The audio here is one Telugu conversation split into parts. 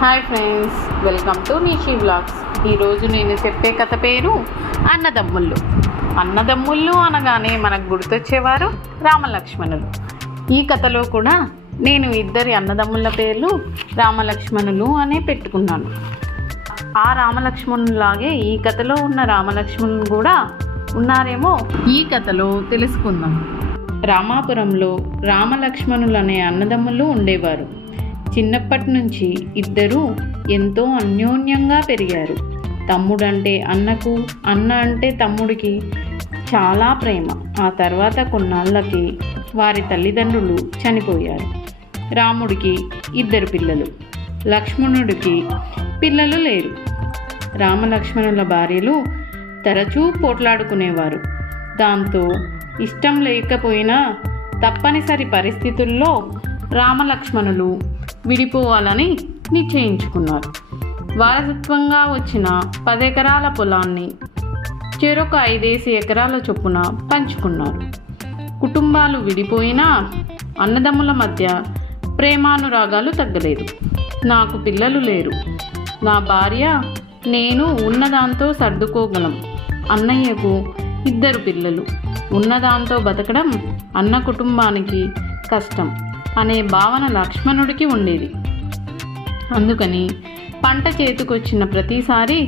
Hi friends, welcome to Nishi vlogs. ఈరోజు నేను చెప్పే కథ పేరు అన్నదమ్ముళ్ళు. అన్నదమ్ముళ్ళు అనగానే మనకు గుర్తొచ్చేవారు రామలక్ష్మణులు. ఈ కథలో కూడా నేను ఇద్దరి అన్నదమ్ముల పేర్లు రామలక్ష్మణులు అనే పెట్టుకున్నాను. ఆ రామలక్ష్మణులాగే ఈ కథలో ఉన్న రామలక్ష్మణులు కూడా ఉన్నారేమో ఈ కథలో తెలుసుకుందాం. రామాపురంలో రామలక్ష్మణులు అనే అన్నదమ్ములు ఉండేవారు. చిన్నప్పటి నుంచి ఇద్దరూ ఎంతో అన్యోన్యంగా పెరిగారు. తమ్ముడంటే అన్నకు, అన్న అంటే తమ్ముడికి చాలా ప్రేమ. ఆ తర్వాత కొన్నాళ్ళకి వారి తల్లిదండ్రులు చనిపోయారు. రాముడికి ఇద్దరు పిల్లలు, లక్ష్మణుడికి పిల్లలు లేరు. రామలక్ష్మణుల భార్యలు తరచూ పోట్లాడుకునేవారు. దాంతో ఇష్టం లేకపోయినా తప్పనిసరి పరిస్థితుల్లో రామలక్ష్మణులు విడిపోవాలని నిశ్చయించుకున్నారు. వారసత్వంగా వచ్చిన 10 ఎకరాల పొలాన్ని చెరొక 5 ఎకరాల చొప్పున పంచుకున్నారు. కుటుంబాలు విడిపోయినా అన్నదమ్ముల మధ్య ప్రేమానురాగాలు తగ్గలేదు. నాకు పిల్లలు లేరు, నా భార్య నేను ఉన్నదాంతో సర్దుకోగలం. అన్నయ్యకు 2 పిల్లలు, ఉన్నదాంతో బతకడం అన్న కుటుంబానికి కష్టం అనే భావన లక్ష్మణుడికి ఉండేది. అందుకని పంట చేతికొచ్చిన ప్రతిసారి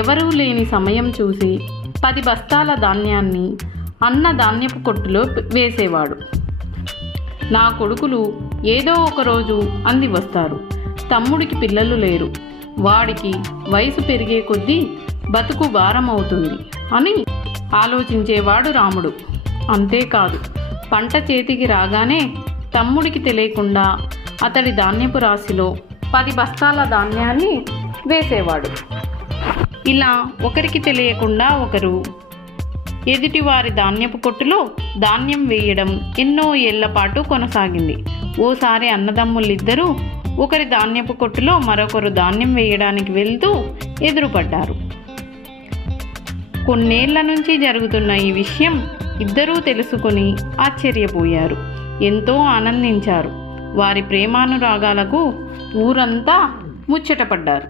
ఎవరూ లేని సమయం చూసి 10 బస్తాల ధాన్యాన్ని అన్న ధాన్యపు కొట్టులో వేసేవాడు. నా కొడుకులు ఏదో ఒక రోజు అంది వస్తారు. తమ్ముడికి పిల్లలు లేరు, వాడికి వయసు పెరిగే కొద్దీ బతుకు భారం అవుతుంది అని ఆలోచించేవాడు రాముడు. అంతేకాదు, పంట చేతికి రాగానే తమ్ముడికి తెలియకుండా అతడి ధాన్యపు రాశిలో 10 బస్తాల ధాన్యాన్ని వేసేవాడు. ఇలా ఒకరికి తెలియకుండా ఒకరు ఎదుటివారి ధాన్యపు కొట్టులో ధాన్యం వేయడం ఎన్నో ఏళ్ల పాటు కొనసాగింది. ఓసారి అన్నదమ్ములిద్దరూ ఒకరి ధాన్యపు కొట్టులో మరొకరు ధాన్యం వేయడానికి వెళ్తూ ఎదురుపడ్డారు. కొన్నేళ్ల నుంచి జరుగుతున్న ఈ విషయం ఇద్దరూ తెలుసుకొని ఆశ్చర్యపోయారు, ఎంతో ఆనందించారు. వారి ప్రేమానురాగాలకు ఊరంతా ముచ్చటపడ్డారు.